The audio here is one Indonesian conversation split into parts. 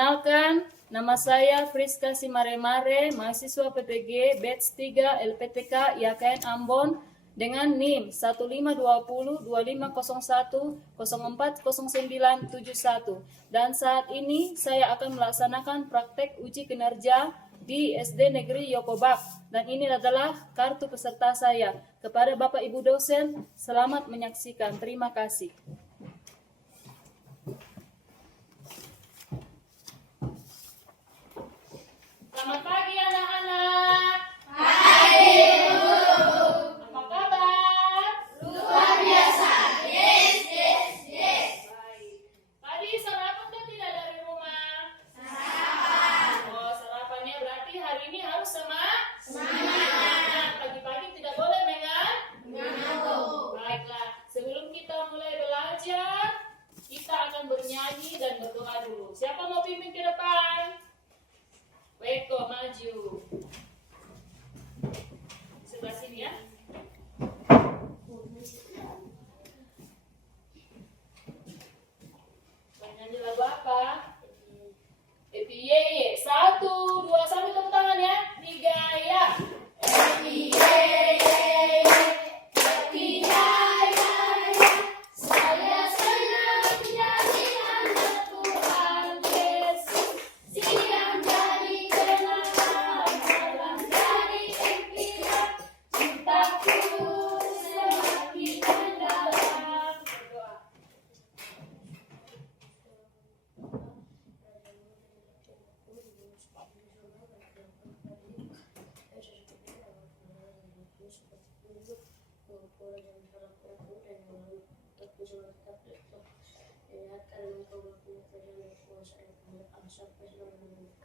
Perkenalkan, nama saya Friska Simaremare, mahasiswa PPG Batch 3 LPTK IAKN Ambon dengan NIM 1520-2501-040971. Dan saat ini saya akan melaksanakan praktek uji kinerja di SD Negeri Yokobak. Dan ini adalah kartu peserta saya. Kepada Bapak Ibu dosen, selamat menyaksikan. Terima kasih. Selamat pagi anak-anak. Pagi Guru. Apa kabar? Luar biasa. Yes. Baik. Tadi sarapan kan tidak dari rumah? Sarapan. Oh, sarapannya berarti hari ini harus semangat. Semangat. Pagi-pagi tidak boleh Mengantuk. Baiklah, sebelum kita mulai belajar, kita akan bernyanyi dan berdoa dulu. Siapa mau pimpin ke depan? Weko, maju. Sebelah sini ya. Nyanyi lagu apa? Epi Yeye. 1, 2, sambil tepuk tangan ya. 3, ya. Happy Yay. Happy Yaya. Saya senang menyanyikan Tuhan Yesus. Siang jadi kenangan, malam jadi impian. Cintaku semakin mendalam. Berdoa.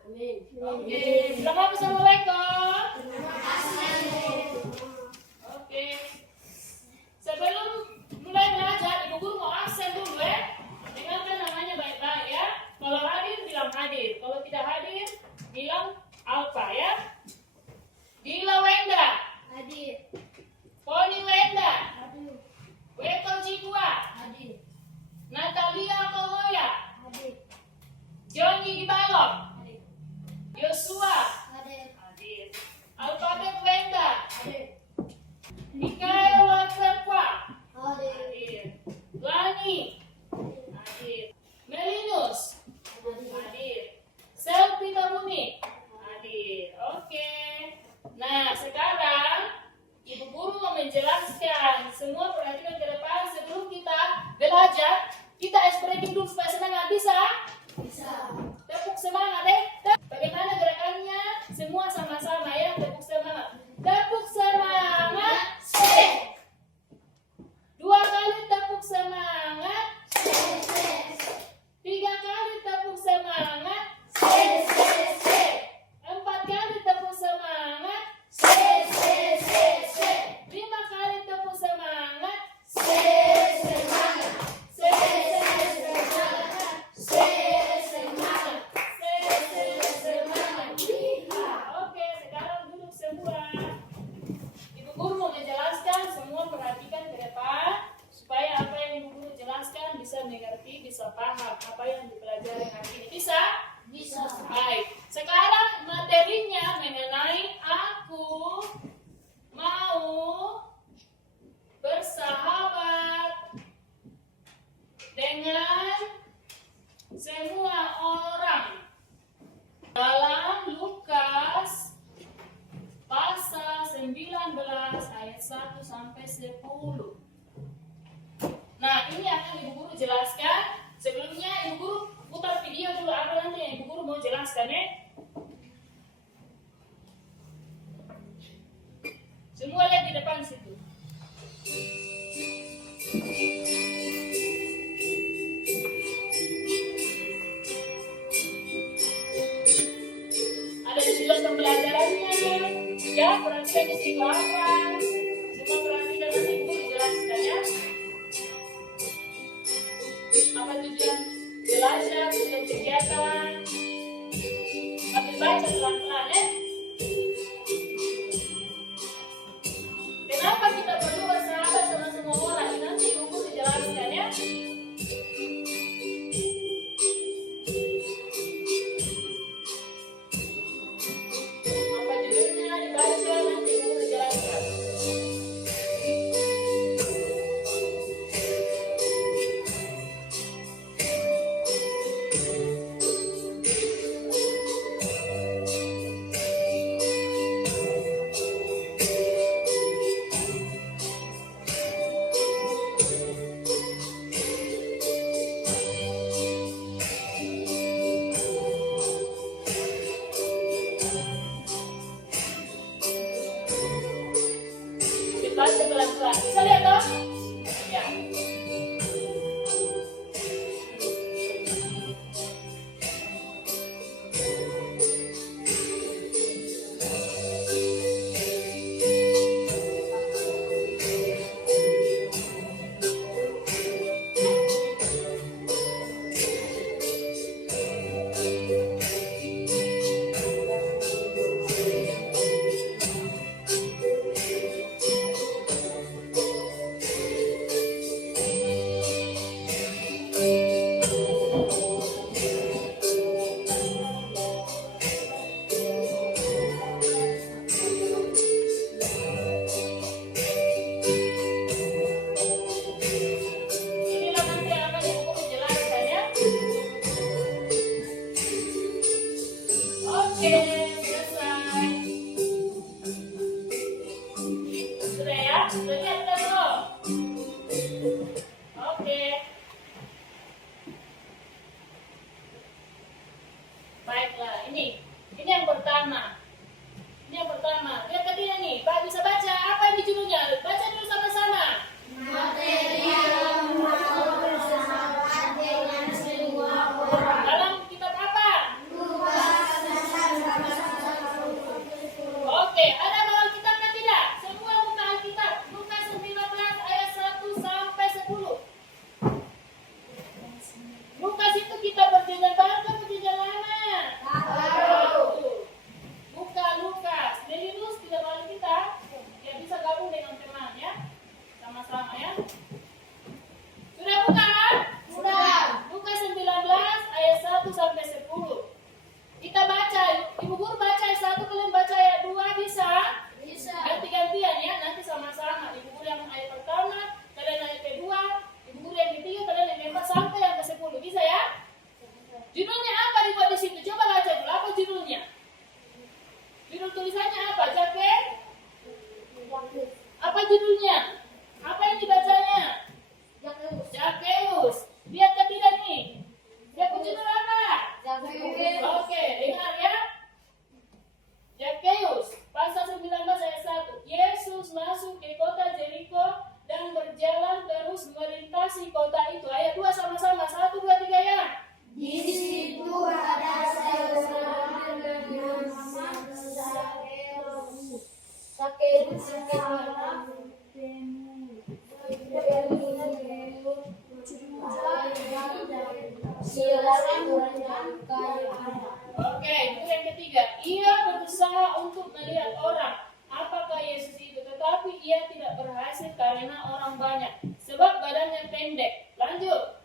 Amin. Oke, bilang apa Assalamualaikum? Terima kasih. Oke. Sebelum mulai belajar, Ibu Guru mau absen dulu ya. Dengarkan namanya baik-baik ya. Kalau hadir, bilang hadir. Kalau tidak hadir, bilang apa ya. Dila Wenda, Hadir. Poni Wenda, Hadir. Weto Cikua, Hadir. Natalia Komoya, Hadir. Joni Dibalok, Hadir. Yosua, Hadir. hadir. Alfabet Wenda, Hadir. Mikael Waterpa, Hadir. hadir. Lani, hadir. Melinus, hadir. Selvi Tabuni, hadir. Oke. Nah, sekarang Ibu Guru mau menjelaskan. Semua perhatikan ke depan sebelum kita belajar. Kita expressing dulu supaya semangat. Bisa? Bisa. Tepuk semangat deh. Bagaimana gerakannya? Semua sama-sama ya. Tepuk semangat. Tepuk semangat. Se. 2 kali tepuk semangat. Se. 3 kali tepuk semangat. Se. 4 kali tepuk semangat. Se. 5 kali tepuk semangat. Se. Semangat. Se. Semangat. Semangat. Oke, sekarang duduk semua. Ibu Guru mau menjelaskan, semua perhatikan ke depan supaya apa yang Ibu Guru jelaskan bisa mengerti, bisa paham apa yang dipelajari hari ini. Bisa? Bisa. Baik. Sekarang materinya mengenai aku mau bersahabat dengan semua orang. Dalam Lukas pasal 19 ayat 1 sampai 10. Nah, ini akan Ibu Guru jelaskan. Sebelumnya Ibu Guru putar video dulu apa nanti yang Ibu Guru mau jelaskan ya. Semua lihat di depan situ. Ada tujuan pembelajarannya. Ya, perhatikan di situ apa. Semua perhatikan nanti Ibu Guru jelaskan ya. Apa tujuan belajar, tujuan kegiatan. Ambil baca pelan-pelan ya. Kenapa kita perlu bersahabat sama semua orang? Nanti Ibu Guru jelaskan ya. baca pelan-pelan. Bisa lihat toh? Ya. Inilah nanti akan ibu menjelaskan ya. Oke, selesai. Sudah ya? Sudah lihat kan lo? Oke. Baiklah, ini yang pertama. Ini yang pertama. Lihat tadi nih, Pak bisa baca apa ini judulnya? Baca dulu sama-sama. Materi yang mau bersahabat dengan semua orang. Dalam kitab apa? Lukas pasal 1. Oke, ada bawah kitabnya tidak? Semua buka Alkitab. Lukas 19 ayat 1 sampai 10. Lukas itu kitab perjanjian baru atau perjanjian lama? Baru. Buka Lukas. Jadi Lukas tidak bawa kita. Ya bisa gabung dengan teman ya. Sama-sama ya. Sudah buka? Sudah. Lukas 19 ayat 1 sampai 10. Kita baca. Ibu guru baca ayat 1, kalian baca ayat 2 bisa? Bisa. Ganti-gantian ya, nanti sama-sama. Ibu guru yang ayat pertama, kalian ayat kedua, ibu guru yang ketiga, kalian yang keempat sampai yang ke-10. Bisa ya? Judulnya apa dibuat di situ? Coba baca dulu. Apa judulnya? Judul tulisannya apa? Jaket? Apa judulnya? Apa yang dibacanya? Jakeus. Lihat ke tidak nih? Dia punya judul apa? Oke, dengar ya. Jakeus, pasal 19 ayat 1. Yesus masuk ke kota Jeriko dan berjalan terus melintasi kota itu. Ayat 2 sama-sama. 1, 2, 3 ya. Di situ ada seorang bernama Sakeus. Oke, itu yang ketiga. Ia berusaha untuk melihat orang. Apakah Yesus itu? Tetapi ia tidak berhasil karena orang banyak. Sebab badannya pendek. Lanjut.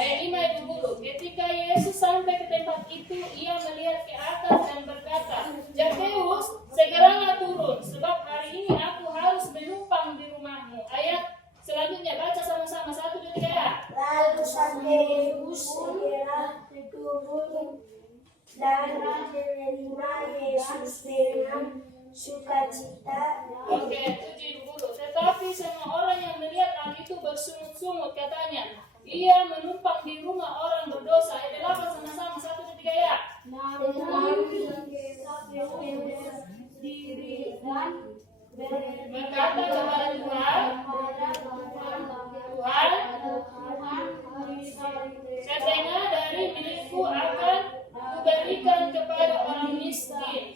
Ayat 5 itu dulu. Ketika Yesus sampai ke tempat itu, ia melihat ke atas dan berkata, Jakeus, segeralah turun, sebab hari ini aku harus menumpang di rumahmu. Ayat selanjutnya baca sama-sama. 1, 2, 3 ya. Lalu Sakeus segera turun dan menerima Yesus dengan sukacita. Oke, puji dulu. Tetapi semua orang yang melihat hal itu bersungut-sungut, katanya, ia menumpang di rumah orang berdosa. Ayat 8 sama-sama. 1, 2, 3 ya. Berkata kepada Tuhan, Tuhan, setengah dari milikku akan kuberikan kepada orang miskin.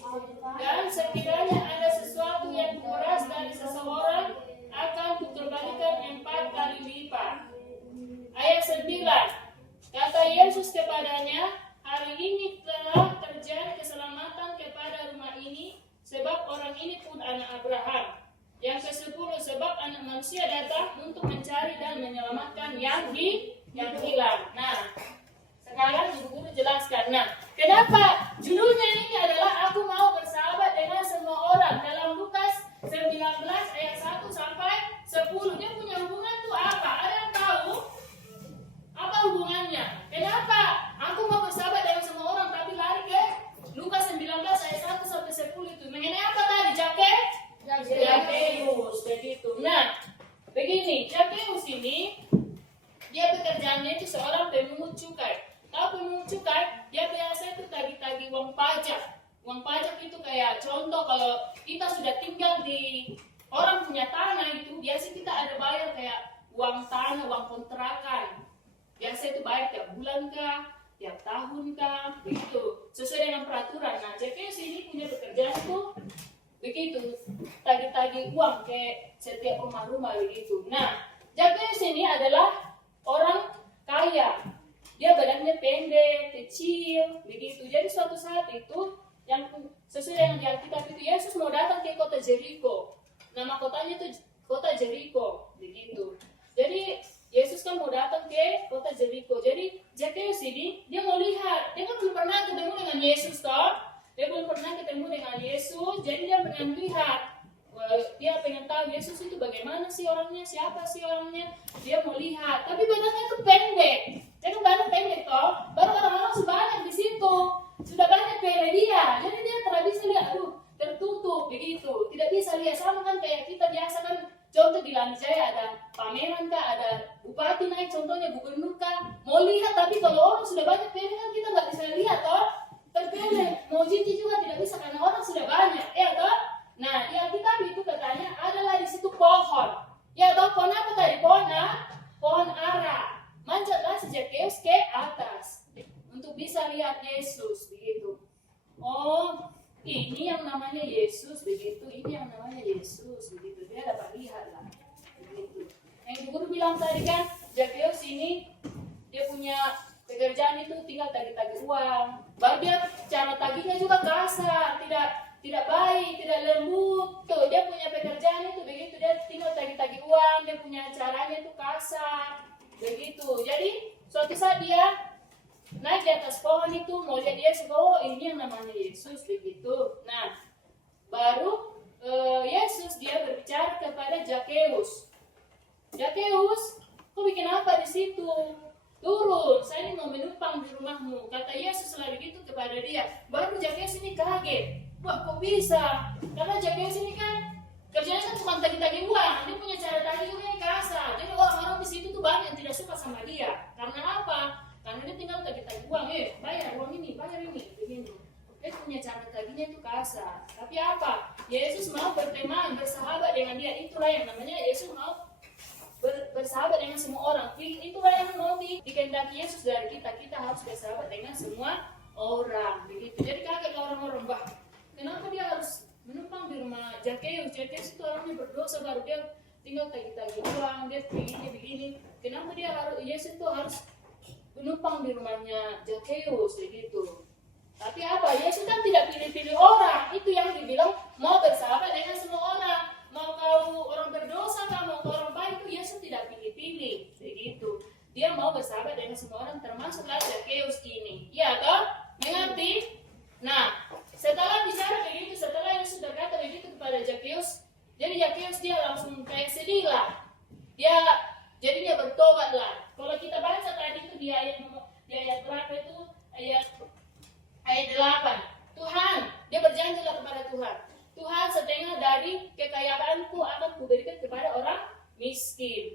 Dan sekiranya ada sesuatu yang kuperas dari seseorang, akan kukembalikan 4 kali lipat. Ayat 9. Kata Yesus kepadanya, hari ini telah terjadi keselamatan kepada rumah ini, sebab orang ini pun anak Abraham. Yang ke-10, sebab anak manusia datang untuk mencari dan menyelamatkan yang hilang. Nah, sekarang ibu guru jelaskan. Nah, kenapa judulnya ini adalah aku mau bersahabat dengan semua orang. Dalam Lukas 19 ayat 1 sampai 10. Dia punya hubungan tuh apa? Ada yang tahu? Apa hubungannya? Kenapa temannya itu seorang pemungut cukai. Tahu pemungut cukai? Dia biasa itu tagih-tagih uang pajak. Uang pajak itu kayak contoh kalau kita sudah tinggal di orang punya tanah itu, biasa kita ada bayar kayak uang tanah, uang kontrakan. Biasa itu bayar tiap bulan kah, tiap tahun kah, begitu. Sesuai dengan peraturan. Nah, JPS ini punya pekerjaan itu begitu, tagih-tagih uang ke setiap rumah-rumah begitu. Nah, JPS ini adalah orang kaya. Dia badannya pendek, kecil, begitu. Jadi suatu saat itu yang sesuai dengan di Alkitab itu Yesus mau datang ke kota Jericho. Nama kotanya itu kota Jericho, begitu. Jadi Yesus kan mau datang ke kota Jericho. Jadi Zakheus ini dia mau lihat, dia kan belum pernah ketemu dengan Yesus toh. Dia belum pernah ketemu dengan Yesus, jadi dia pengen lihat. Dia pengen tahu Yesus itu bagaimana sih orangnya, siapa sih orangnya. Dia mau lihat, tapi badannya itu pendek. Jadi badan pendek toh, baru orang-orang sudah banyak di situ. Sudah banyak pele dia, jadi dia tidak bisa lihat, tertutup begitu, tidak bisa lihat. Sama kan kayak kita biasa kan, contoh di Lanjaya ada pameran kah, ada bupati naik, contohnya gubernur kah, mau lihat, tapi kalau orang sudah banyak pele kan kita nggak bisa lihat toh. Terpele, mau jijik juga tidak bisa karena orang sudah banyak, ya toh. Nah, di Alkitab itu katanya adalah di situ pohon, ya toh. Pohon apa tadi? Pohon ara. Manjatlah si Zakheus ke atas untuk bisa lihat Yesus begitu. Oh, ini yang namanya Yesus begitu. Ini yang namanya Yesus begitu. Dia dapat lihat lah begitu. Yang guru bilang tadi kan, Zakheus ini dia punya pekerjaan itu tinggal tagih-tagih uang. Baru dia cara tagihnya juga kasar, tidak baik, tidak lembut. Tuh, dia punya pekerjaan itu begitu. Dia tinggal tagih-tagih uang. Dia punya caranya itu kasar begitu. Jadi suatu saat dia naik di atas pohon itu mau lihat Yesus. Oh, ini yang namanya Yesus begitu. Nah, baru Yesus dia berbicara kepada Zakheus. Zakheus, kau bikin apa di situ? Turun, saya ini mau menumpang di rumahmu. Kata Yesus lah begitu kepada dia. Baru Zakheus ini kaget. Wah, kok bisa? Karena Zakheus ini kan kerjanya kan cuma tagih-tagih uang. Dia punya cara tagih juga yang kasar. Jadi orang-orang di situ tuh banyak yang tidak suka sama dia. Karena apa? Karena dia tinggal tagih-tagih uang. Bayar uang ini, bayar ini, begini. Dia punya cara tagihnya itu kasar. Tapi apa? Yesus mau berteman, bersahabat dengan dia. Itulah yang namanya Yesus mau bersahabat dengan semua orang. Itulah yang mau dikehendaki Yesus dari kita. Kita harus bersahabat dengan semua orang. Begitu. Jadi kaget orang-orang, bah, kenapa dia harus menumpang di rumah Zakheus? Zakheus itu orangnya berdosa, baru dia tinggal tagih-tagih uang, dia begini. Kenapa dia harus, Yesus itu harus menumpang di rumahnya Zakheus begitu? Tapi apa? Yesus kan tidak pilih-pilih orang. Itu yang dibilang mau bersahabat dengan semua orang. Mau kau orang berdosa, mau kau orang baik, itu Yesus tidak pilih-pilih begitu. Dia mau bersahabat dengan semua orang, termasuklah Zakheus ini. Ya toh? Mengerti? Nah, setelah bicara begitu, setelah Yesus berkata begitu kepada Zakheus, jadi Zakheus dia langsung kayak sedih lah. Dia jadinya bertobat lah. Kalau kita baca tadi itu di ayat berapa itu? Ayat 8. Tuhan, dia berjanjilah kepada Tuhan. Tuhan, setengah dari kekayaanku akan kuberikan kepada orang miskin.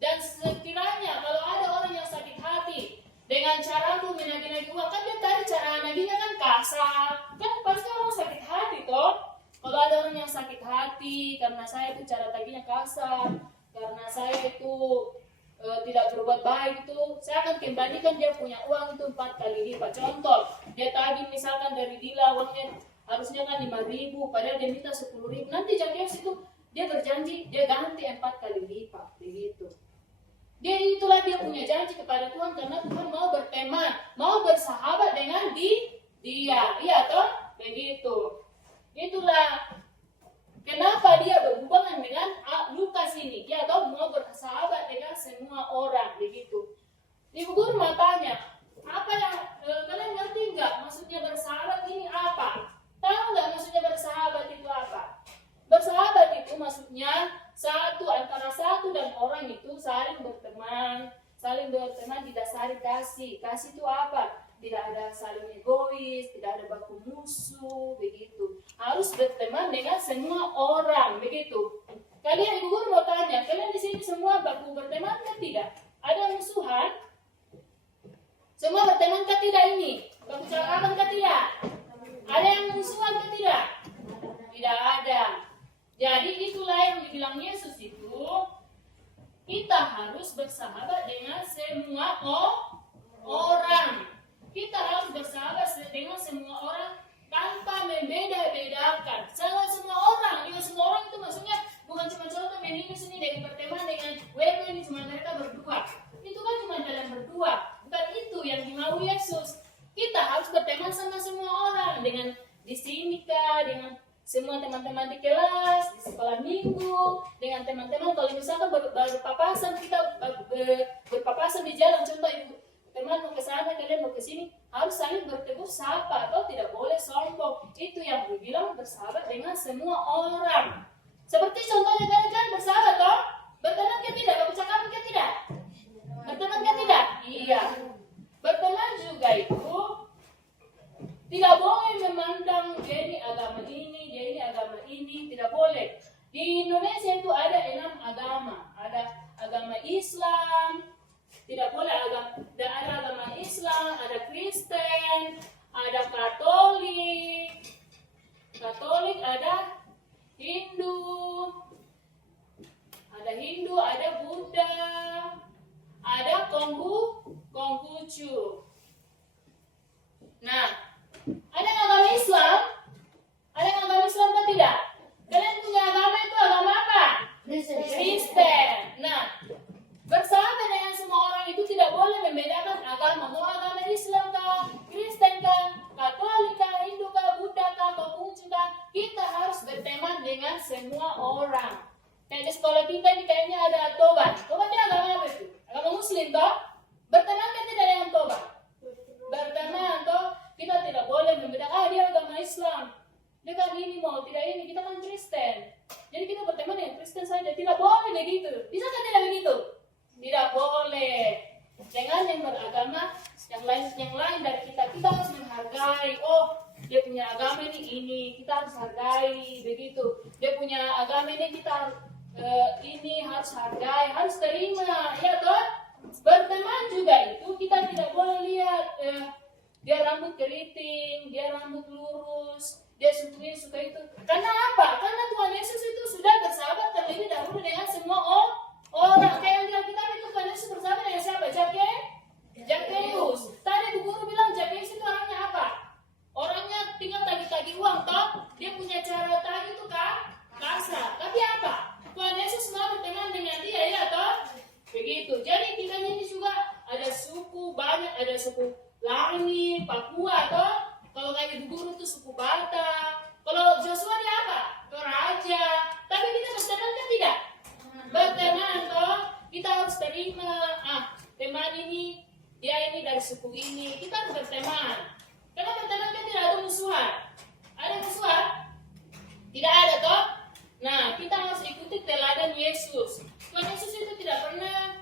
Dan sekiranya kalau ada orang yang sakit hati dengan caraku menagih-nagih uang, kan dia tadi cara nagihnya kan kasar, kan pasti orang sakit hati toh. Kalau ada orang yang sakit hati karena saya itu cara tagihnya kasar, karena saya itu tidak berbuat baik itu, saya akan kembalikan dia punya uang itu 4 kali lipat. Contoh, dia tagih misalkan dari Dila uangnya harusnya kan 5.000, padahal dia minta 10.000. Nanti Zakheus itu dia berjanji dia ganti 4 kali lipat begitu. Itulah dia punya janji kepada Tuhan, karena Tuhan mau berteman, mau bersahabat dengan dia. Iya toh? Begitu. Itulah kenapa dia berhubungan dengan Lukas ini. Dia toh mau bersahabat dengan semua orang begitu. Ibu guru mau tanya, apa yang kalian ngerti nggak maksudnya bersahabat ini apa? Tahu nggak maksudnya bersahabat itu apa? Bersahabat itu maksudnya antara satu dan orang itu saling berteman didasari kasih. Kasih itu apa? Tidak ada saling egois, tidak ada baku musuh, begitu. Harus berteman dengan semua orang, begitu. Kalian ibu guru mau tanya, kalian di sini semua baku berteman kan tidak? Ada musuhan? tidak ini? Baku cakapan kah tidak? Ada yang musuhan kah tidak? Tidak ada. Jadi itulah yang dibilang Yesus itu, kita harus bersahabat dengan semua orang. Kita harus bersahabat dengan semua orang tanpa membeda-bedakan. Semua orang, dengan semua orang itu maksudnya bukan cuma contoh Meninus ini dari berteman dengan Wewe ini cuma mereka berdua. Itu kan cuma dalam berdua. Bukan itu yang dimau Yesus. Kita harus berteman sama semua orang, dengan di sini kah, dengan semua teman-teman di kelas, di sekolah minggu, dengan teman-teman kalau misalkan berpapasan, kita berpapasan di jalan, contoh ibu teman mau ke sana, kalian mau ke sini, harus saling bertegur sapa, atau tidak boleh sombong. Itu yang dibilang bersahabat dengan semua orang. Seperti contohnya kalian kan bersahabat toh? Berteman ke tidak? Bercakap ke tidak? Berteman ke tidak? Iya. Berteman juga itu tidak boleh memandang dia ini agama ini, dia ini agama ini, tidak boleh. Di Indonesia itu ada 6 agama. Ada agama Islam, tidak boleh ada agama Islam, ada Kristen, ada Katolik, ada Hindu, ada Buddha, ada Konghucu. Nah, ada agama Islam? Ada agama Islam atau tidak? Kalian punya agama itu agama apa? Kristen. Nah, bersahabat dengan semua orang itu tidak boleh membedakan agama. Mau agama Islam kah, Kristen kah, Katolik kah, Hindu kah, Buddha kah, Konghucu kah. Kita harus berteman dengan semua orang. Kayak di sekolah kita ini kayaknya ada Toban. Toban itu agama apa itu? Agama Muslim toh? Berteman kan tidak dengan Toban? Berteman toh? Kita tidak boleh membedakan, dia agama Islam, dia kan ini mau tidak ini, kita kan Kristen. Jadi kita berteman dengan Kristen saja, tidak boleh begitu. Bisa kan tidak begitu? Tidak boleh. Jangan yang beragama yang lain dari kita harus menghargai. Oh, dia punya agama ini kita harus hargai begitu. Dia punya agama ini kita ini harus hargai, harus terima, ya toh? Berteman juga itu kita tidak boleh lihat dia rambut keriting, dia rambut lurus, dia suka ini, suka itu. Karena apa? Karena Tuhan Yesus itu sudah bersahabat terlebih dahulu dengan semua orang. Kayak yang bilang kita itu Tuhan Yesus bersahabat dengan siapa? Zakheus. Tadi Bu Guru bilang Zakheus itu orangnya apa? Orangnya tinggal tagih-tagih uang, toh? Dia punya cara tagih itu kasar. Tapi apa? Tuhan Yesus mau berteman dengan dia, ya toh? Begitu. Jadi kita ini juga ada suku banyak, ada suku Langi, Papua, toh? Kalau kayak Ibu Guru tuh suku Batak. Kalau Joshua dia apa? Toraja. Tapi kita berteman kan tidak? Berteman, toh? Kita harus terima. Teman ini, dia ini dari suku ini. Kita harus berteman. Karena berteman kan tidak ada musuhan. Ada musuhan? Tidak ada, toh? Nah, kita harus ikuti teladan Yesus. Tuhan Yesus itu tidak pernah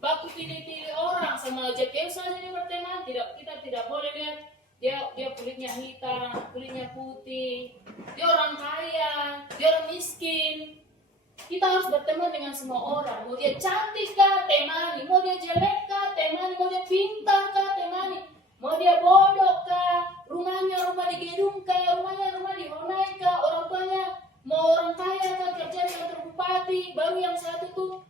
baku pilih-pilih orang. Sama Zakheus saja dia berteman. Kita tidak boleh lihat dia kulitnya hitam, kulitnya putih, dia orang kaya, dia orang miskin. Kita harus berteman dengan semua orang. Mau dia cantik kah, temani. Mau dia jelek kah, temani. Mau dia pintar kah, temani. Mau dia bodoh kah, rumahnya rumah di gedung kah, rumahnya rumah di Honai kah, orang tuanya mau orang kaya kah, kerja di kantor bupati. Baru yang satu tuh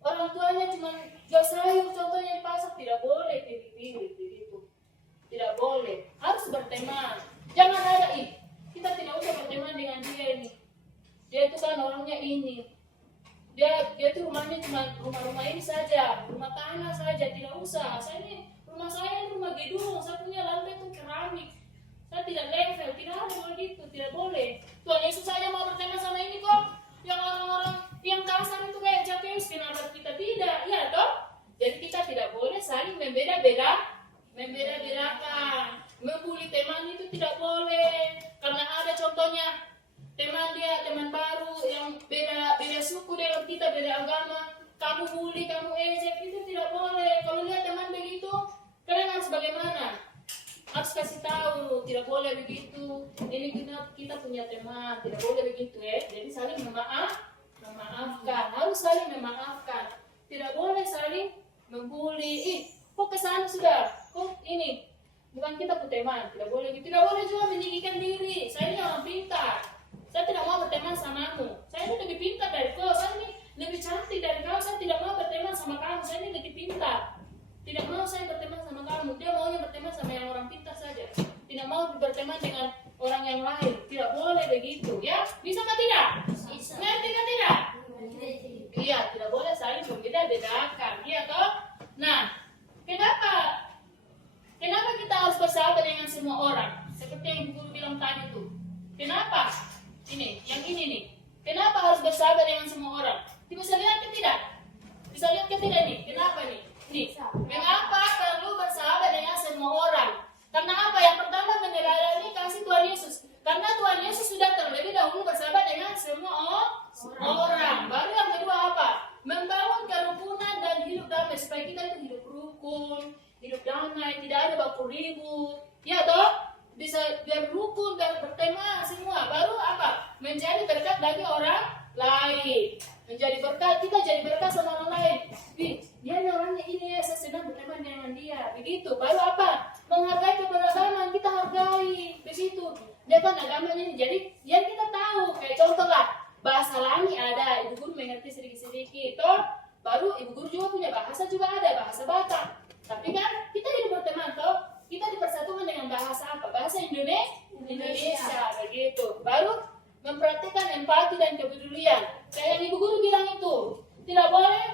orang tuanya cuma jual sayur, contohnya di pasar. Tidak boleh pilih-pilih begitu. Tidak boleh. Harus berteman. Jangan ada kita tidak usah berteman dengan dia ini. Dia itu kan orangnya ini. Dia tuh rumahnya cuma rumah-rumah ini saja, rumah tanah saja, tidak usah. Rumah saya ini rumah gedung, saya punya lantai itu keramik. Saya tidak level, tidak ada begitu, tidak boleh. Tuhan Yesus saja mau berteman sama ini kok. Yang orang-orang yang kasar itu kayak Zakheus, kenapa kita tidak? Ya toh? Jadi kita tidak boleh saling membeda-bedakan. Membuli teman itu tidak boleh. Karena ada contohnya teman baru yang beda suku dengan kita, beda agama. Kamu bully, kamu ejek, itu tidak boleh. Kalau lihat teman begitu, kalian harus bagaimana? Harus kasih tahu, tidak boleh begitu. Ini kita punya teman, tidak boleh begitu ya. Jadi saling memaafkan, harus saling memaafkan. Tidak boleh saling membuli. Kok kesana sudah? Kok ini? bukan kita punya teman, tidak boleh gitu. Tidak boleh juga meninggikan diri. Saya ini orang pintar, saya tidak mau berteman samamu. Saya ini lebih pintar dari kau, saya ini lebih cantik dari kau, saya tidak mau berteman sama kamu. Saya ini lebih pintar, tidak mau saya berteman sama kamu. Dia maunya berteman sama yang orang pintar saja, tidak mau berteman dengan orang yang lain. Tidak boleh begitu, ya. Bisa atau tidak? Bisa. Ngerti atau tidak? Iya, tidak boleh saling membeda-bedakan, iya toh? Nah, kenapa kita harus bersahabat dengan semua orang? Seperti yang guru bilang tadi tuh. Kenapa? Yang ini nih. Kenapa harus bersahabat dengan semua orang? Bisa lihat ke tidak? Bisa lihat ke tidak nih? Kenapa nih? Nih, mengapa perlu bersahabat dengan semua orang? Karena apa? Yang pertama meneladani kasih Tuhan Yesus. Karena Tuhan Yesus sudah terlebih dahulu bersahabat dengan semua orang. Baru yang kedua apa? Membangun kerukunan dan hidup damai supaya kita itu hidup rukun, hidup damai, tidak ada baku ribut. Ya toh? Bisa biar rukun, biar berteman semua. Baru apa? Menjadi berkat bagi orang lain. Menjadi berkat, kita jadi berkat sama orang lain. Dia orangnya ini, saya senang berteman dengan dia. Begitu. Baru apa? Menghargai keberagaman, kita hargai. Begitu. Dia kan agamanya ini. Jadi yang kita tahu, kayak contoh lah, bahasa Langi ada, ibu guru mengerti sedikit-sedikit. Toh, baru ibu guru juga punya bahasa juga ada, bahasa Batak. Tapi kan kita hidup berteman, toh kita dipersatukan dengan bahasa apa? Bahasa Indonesia, begitu. Baru memperhatikan empati dan kepedulian. Kayak yang ibu guru bilang itu, tidak boleh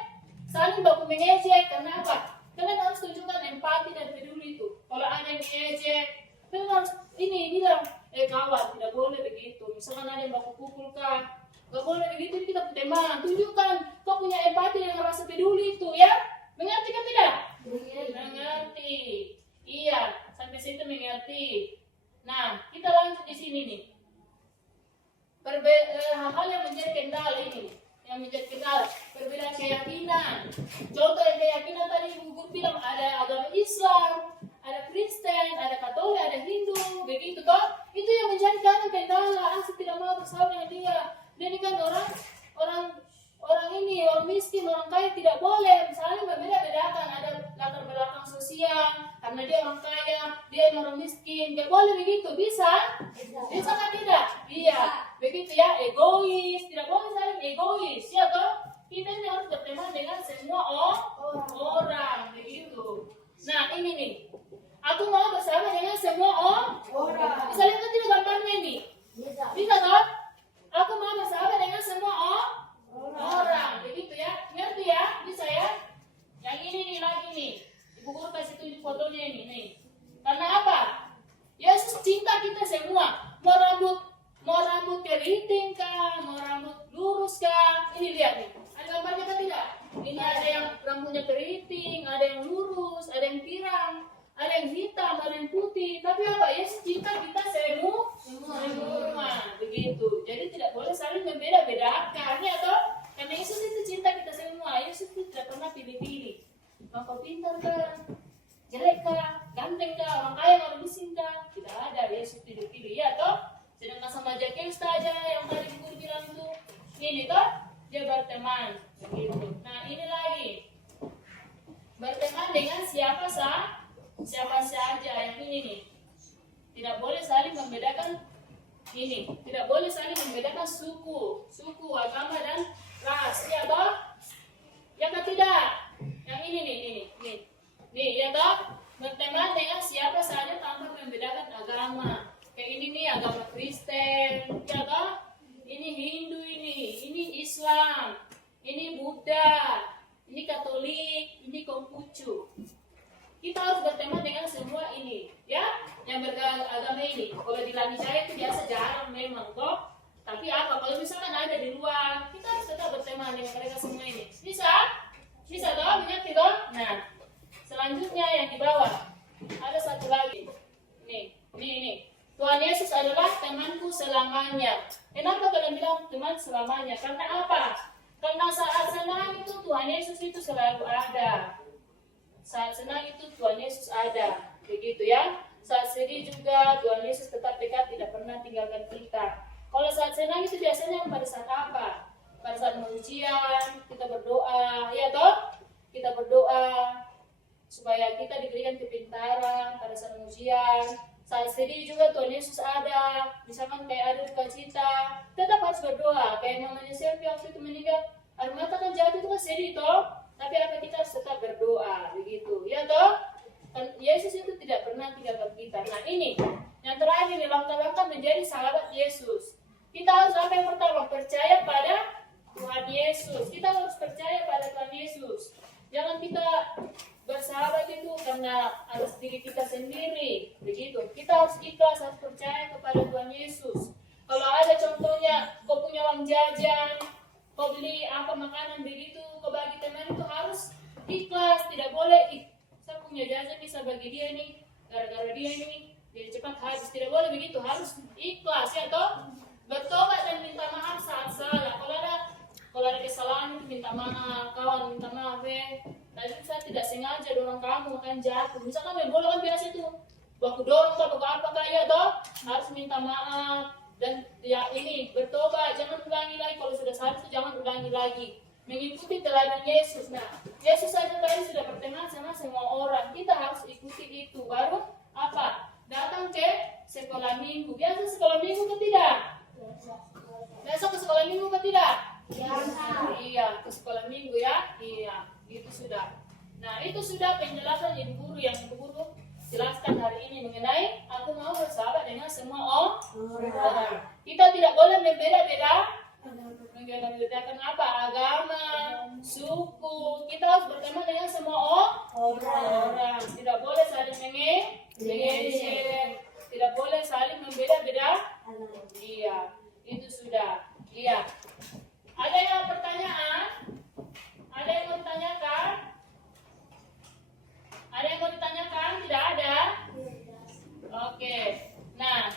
saling baku mengejek. Karena apa? Kalian harus tunjukkan empati dan peduli itu. Kalau ada yang ejek, kalian harus bilang, kawan, tidak boleh begitu. Misalkan ada yang baku pukul kah, gak boleh begitu. Kita punya teman, tunjukkan kau punya empati dan rasa peduli itu, ya. Mengerti kan tidak? Mengerti. Iya, sampai situ mengerti. Nah, kita lanjut di sini nih. Hal-hal yang menjadi kendala ini, yang menjadi kendala, perbedaan keyakinan. Contoh yang keyakinan tadi ibu guru bilang ada agama Islam, ada Kristen, ada Katolik, ada Hindu, begitu toh. Itu yang menjadi kadang kendala. Saya tidak mau bersahabat dengan dia. Dia ini kan orang ini, orang miskin, orang kaya, tidak boleh saling membeda-bedakan. Ada latar belakang sosial, karena dia orang kaya, dia orang miskin, tidak boleh begitu. Bisa kan tidak? Iya, begitu ya, egois, tidak boleh saling egois, ya toh? Kita ini harus berteman dengan semua orang, begitu. Nah, ini nih, aku mau bersahabat dengan semua orang. Bisa lihat tidak gambarnya ini? Bisa toh? Aku mau bersahabat dengan semua orang, begitu ya, ngerti ya, bisa ya. Yang ini nih lagi nih, ibu guru kasih tunjuk fotonya ini nih. Karena apa? Yesus cinta kita semua. Mau rambut keriting kah, mau rambut lurus kah? Ini lihat nih, ada gambarnya kan tidak? Ini ada yang rambutnya keriting, ada yang lurus, ada yang pirang, ada yang hitam, ada yang putih. Tapi apa? Yesus cinta kita semua, begitu. Jadi tidak boleh saling membeda-bedakan, ya toh? Karena Yesus itu cinta kita semua. Yesus itu tidak pernah pilih-pilih. Kau pintar kah, jelek kah, ganteng kah, orang kaya, orang miskin kah? Tidak ada. Yesus pilih-pilih, ya toh? Sedangkan sama Zakheus saja yang tadi guru bilang itu, ini toh dia berteman, begitu. Nah ini lagi berteman dengan siapa saja. Yang ini nih, tidak boleh saling membedakan ini, tidak boleh saling membedakan suku, agama dan ras, ya toh? Ya atau tidak? Yang ini nih, ya toh? Berteman dengan siapa saja tanpa membedakan agama. Kayak ini nih agama Kristen, ya toh? Ini Hindu ini Islam, ini Buddha, ini Katolik, ini Konghucu. Kita harus berteman dengan semua ini, ya, yang beragama ini. Kalau di Lanijaya itu biasa jarang memang toh. Tapi apa? Kalau misalkan ada di luar, kita harus tetap berteman dengan mereka semua ini. Bisa toh? Mengerti toh? Nah, selanjutnya yang di bawah ada satu lagi. Nih. Tuhan Yesus adalah temanku selamanya. Kenapa kalian bilang teman selamanya? Karena apa? Karena saat senang itu Tuhan Yesus itu selalu ada. Saat senang itu Tuhan Yesus ada. Begitu ya. Saat sedih juga Tuhan Yesus tetap dekat, tidak pernah tinggalkan kita. Kalau saat senang itu biasanya pada saat apa? Pada saat ujian, kita berdoa, ya toh? Kita berdoa. supaya kita diberikan kepintaran pada saat ujian. Saat sedih juga Tuhan Yesus ada. Misalkan kayak ada duka cita, tetap harus berdoa. Kayak mamanya Selvi waktu itu meninggal, air mata kan jatuh itu kan sedih toh. Tapi apa kita harus tetap berdoa begitu, ya toh? Kan Yesus itu tidak pernah tinggalkan kita. Nah ini yang terakhir nih, langkah-langkah menjadi sahabat Yesus. Kita harus apa yang pertama? Percaya pada Tuhan Yesus. Kita harus percaya pada Tuhan Yesus. Jangan kita bersahabat itu karena atas diri kita sendiri, begitu. Kita harus ikhlas, harus percaya kepada Tuhan Yesus. Kalau ada contohnya, kau punya uang jajan, kau beli apa makanan begitu, kau bagi teman itu harus ikhlas. Tidak boleh, saya punya jajan bisa bagi dia nih, gara-gara dia ini, dia cepat habis. Tidak boleh begitu, harus ikhlas ya toh. Bertobat dan minta maaf saat salah. Kalau ada kesalahan itu minta maaf, kawan minta maaf tadi saya tidak sengaja dorong kamu kan jatuh. Misalkan main bola kan biasa itu, waktu dorong atau apa kayak toh, harus minta maaf dan ya ini bertobat, jangan ulangi lagi. Kalau sudah salah itu jangan ulangi lagi. Mengikuti teladan Yesus. Nah, Yesus saja tadi sudah berteman sama semua orang. Kita harus ikuti itu. Baru apa? Datang ke sekolah minggu. Biasa sekolah minggu ke tidak? Biasa ke sekolah minggu ke tidak? Iya, ke sekolah minggu ya. Iya, itu sudah. Nah, itu sudah penjelasan ibu guru yang ibu guru jelaskan hari ini mengenai aku mau bersahabat dengan semua orang. Kita tidak boleh membedakan apa? Agama, suku. Kita harus berteman dengan semua orang. Tidak boleh saling mengejek. Tidak boleh saling membeda-beda. Iya, itu sudah. Iya. Ada yang pertanyaan? Ada yang mau ditanyakan? Ada yang mau ditanyakan? Tidak ada? Oke. Nah,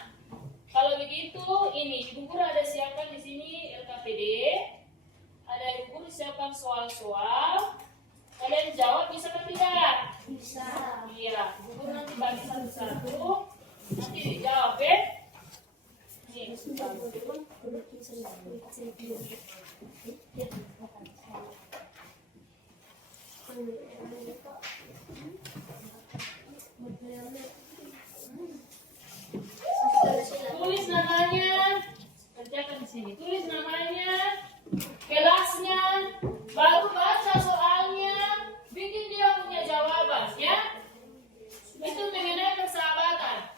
kalau begitu ini ibu guru ada siapkan di sini LKPD. Ada ibu guru siapkan soal-soal. Kalian jawab bisa atau tidak? Bisa. Iya, ibu guru nanti bagi satu-satu. Nanti dijawab ya. Nih. Tulis namanya, kerjakan di sini. Tulis namanya, kelasnya, baru baca soalnya, bikin dia punya jawaban, ya. Itu mengenai persahabatan.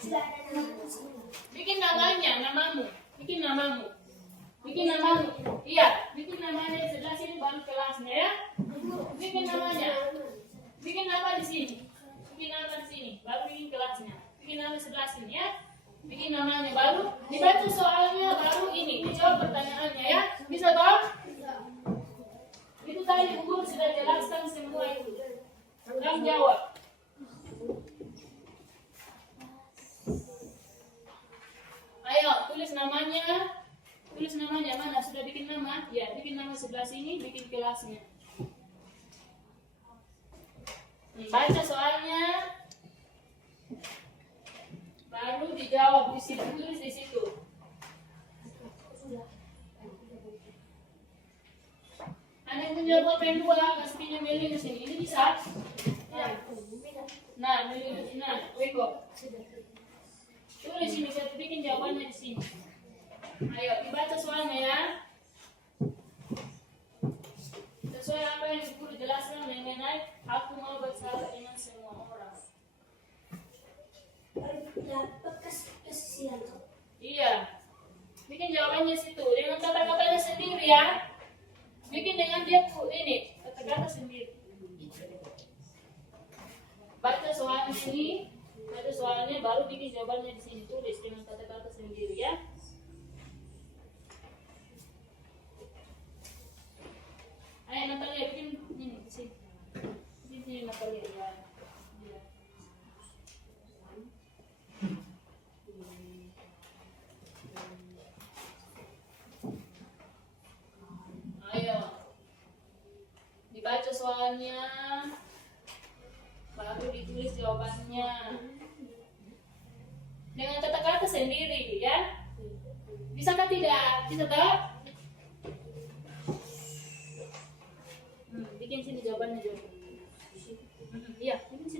Bikin namanya, namamu, bikin namamu. Iya, bikin namanya di sebelah sini baru kelasnya ya. Bikin namanya, bikin nama di sini, baru bikin kelasnya. Bikin nama sebelah sini ya. Bikin namanya baru dibaca soalnya, baru ini dijawab pertanyaannya ya. Bisa toh? Itu tadi guru sudah jelaskan semua itu. Kamu jawab. Ayo tulis namanya. Tulis namanya mana? Sudah bikin nama? Ya, bikin nama sebelah sini, bikin kelasnya. Baca soalnya. Baru dijawab di situ, tulis di situ. Ada yang punya pulpen dua, kasih pinjam Meli di sini. Ini bisa? Ya. Nah, Meli di sini. Nah, Weko. Tulis ini, saya bikin jawabannya di sini. Ayo, dibaca soalnya ya. Sesuai apa yang guru jelaskan mengenai aku mau bersahabat dengan semua orang. Iya. Bikin jawabannya situ dengan kata-katanya sendiri ya. Bikin dengan dia ini kata-kata sendiri. Baca soalnya ini, baca soalnya baru bikin jawabannya di sini, tulis dengan kata-kata sendiri ya. Ayo Natalia bikin ini di sini. Di sini Natalia ya. Ayo. Dibaca soalnya. Baru ditulis jawabannya. Dengan kata-kata sendiri ya. Bisakah tidak? Bisa tak? Bikin sini jawabannya juga. Iya, bikin sini.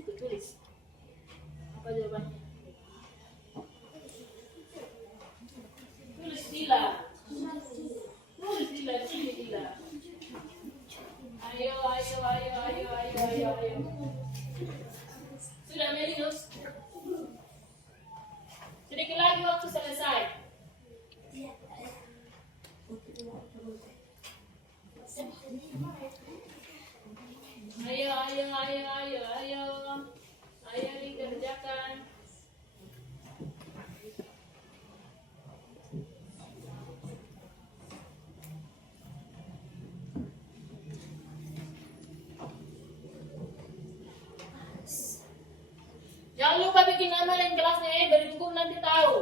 ngamalin kelasnya ya, dari buku nanti tahu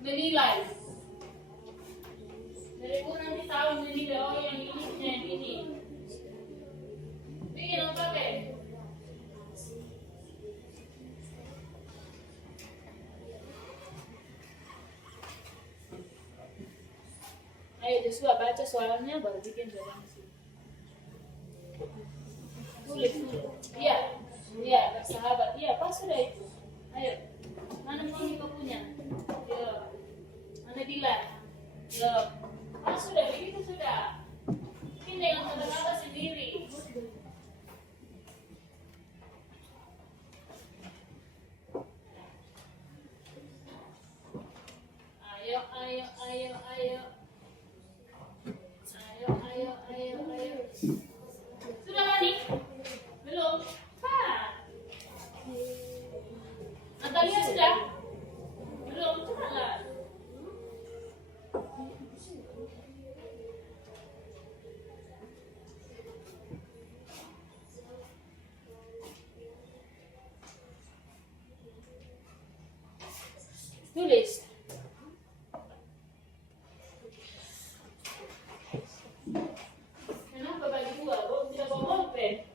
menilai. Dari buku nanti tahu menilai, oh yang ini punya yang ini. Bikin apa deh? Ayo Joshua baca soalnya baru bikin jawaban sih. Tulis dulu. Iya, iya bersahabat. Iya pas sudah itu. Ayo, mana Monica punya? Yo, mana Dilan? Yo, pas sudah begitu sudah. Bikin dengan kata-kata sendiri. Ayo, ayo, ayo, ayo. Ayo. Sudah Lani? Belum? Natalia sudah? Belum? Cepatlah. Tulis. Kenapa bagi dua? Kok tidak bawa bolpen?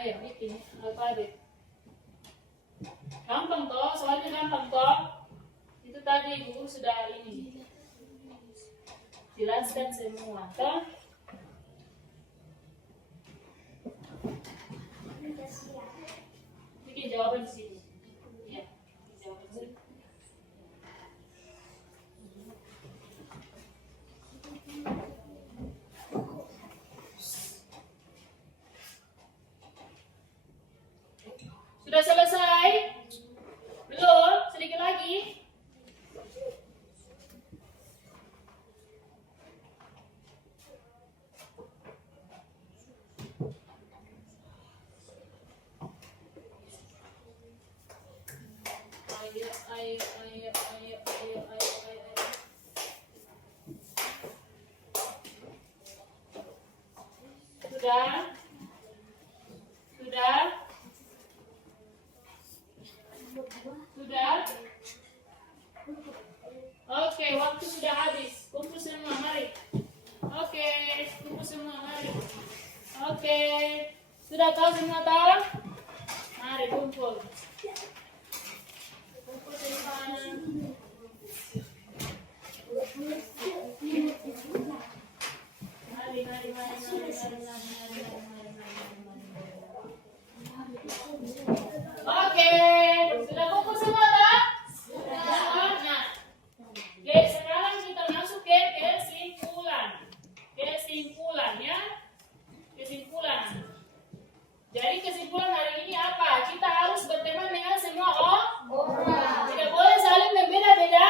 Ayo, bikin alfabet. Gampang toh, soalnya gampang toh. Itu tadi guru sudah ini jelaskan semua, toh. Bikin jawaban di sini. Ya, jawaban di sini. Sudah selesai? Belum? Sedikit lagi? Ayo. Sudah? Oke, waktu sudah habis. Kumpul semua, mari. Oke, kumpul semua, mari. Oke, sudah tahu semua tahu? Mari kumpul. Kumpul semua. Mari. Oke, sudah kumpul semua tak? Sudah. Nah, sekarang kita masuk ke kesimpulan ya. Kesimpulan. Jadi kesimpulan hari ini apa? Kita harus berteman dengan semua orang. Tidak boleh saling berbeda-beda.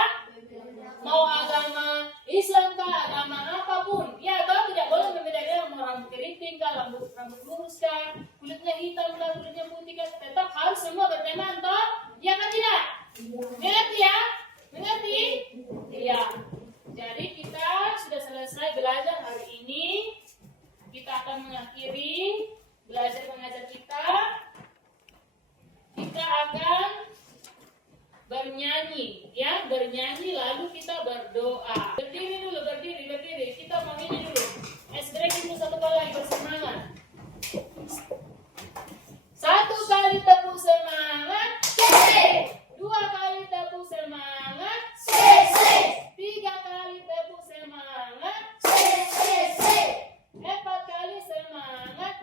Mau agama Islam kah, agama apapun. Ya, kalau tidak boleh berbeda-beda. Mau rambut keriting kah, rambut lurus kah, kulitnya hitam kah, kulitnya putih kah. Tetap harus semua berteman toh. Ya kan tidak? Mengerti ya? Mengerti? Iya. Jadi kita sudah selesai belajar hari ini. Kita akan mengakhiri belajar mengajar kita. Kita akan bernyanyi, ya, bernyanyi lalu kita berdoa. Berdiri dulu, berdiri. Kita mau ini dulu. Break dulu satu kali lagi bersemangat. Satu kali tepuk semangat. Dua kali tepuk semangat. Tiga kali tepuk semangat. Empat kali semangat.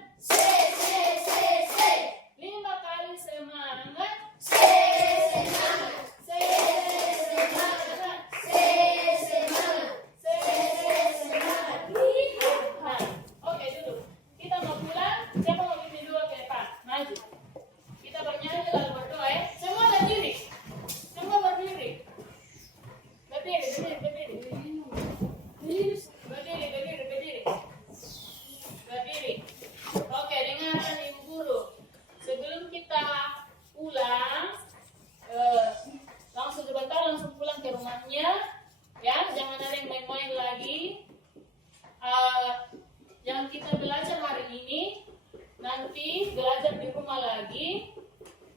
nanti belajar di rumah lagi.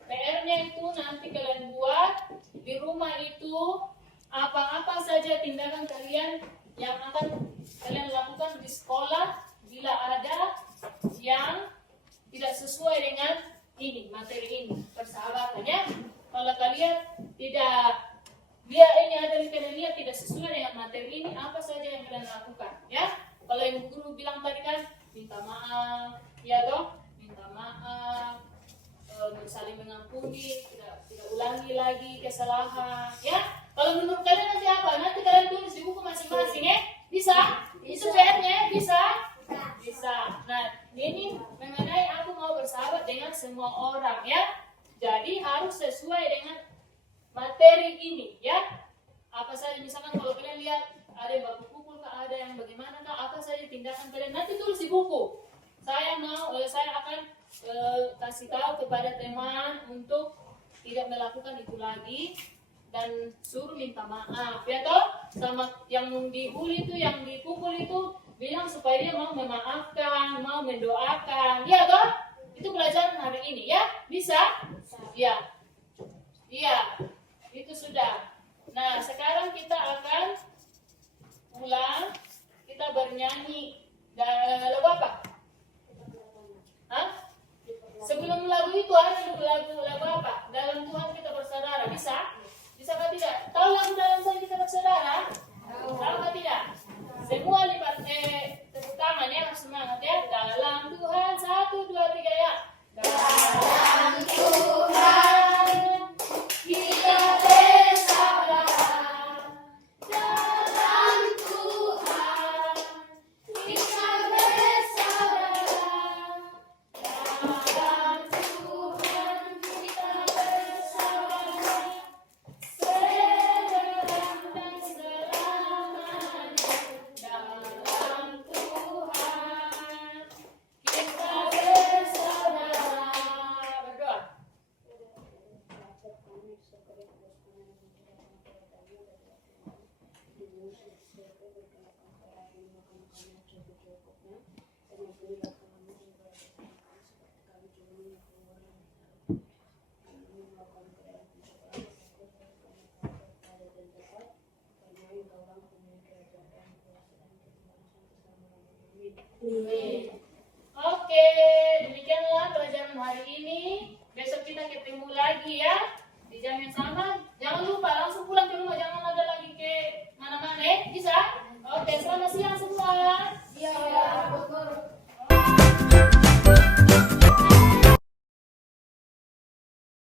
PR-nya itu nanti kalian buat di rumah itu apa-apa saja tindakan kalian yang akan kalian lakukan di sekolah bila ada yang tidak sesuai dengan ini materi ini persahabatan ya. Kalau kalian tidak ini ada yang kalian lihat tidak sesuai dengan materi ini, apa saja yang kalian lakukan ya. Kalau yang guru bilang tadi kan minta maaf ya toh, minta maaf, saling mengampuni, tidak ulangi lagi kesalahan ya. Kalau menurut kalian nanti apa? Nanti kalian tulis di buku masing-masing ya. Bisa? Itu PR-nya bisa? Bisa. Nah, ini mengenai aku mau bersahabat dengan semua orang ya. Jadi harus sesuai dengan materi ini ya. Apa saja misalkan kalau kalian lihat ada yang baku pukul kah, ada yang bagaimana kah, apa saja tindakan kalian nanti tulis di buku. Saya akan kasih tahu kepada teman untuk tidak melakukan itu lagi dan suruh minta maaf ya toh, sama yang dibully itu, yang dipukul itu bilang supaya dia mau memaafkan, mau mendoakan ya toh. Itu pelajaran hari ini ya. Bisa? Iya. Iya. Itu sudah. Nah, sekarang kita akan ulang, kita bernyanyi lagu apa? Hah? Sebelum lagu itu ada lagu apa? Dalam Tuhan kita bersaudara. Bisa? Bisa atau tidak? Tahu lagu dalam Tuhan kita bersaudara? Tahu atau tidak? Semua lipat tepuk tangan ya, semangat ya. Dalam Tuhan 1, 2, 3 ya. Dalam Tuhan kita bersaudara. Dalam Tuhan kita bersaudara. Dalam Tuhan kita bersaudara. Sekarang dan selamanya. Dalam Tuhan kita bersaudara. Berdoa. Oke, demikianlah pelajaran hari ini. Besok kita ketemu lagi ya di jam yang sama. Jangan lupa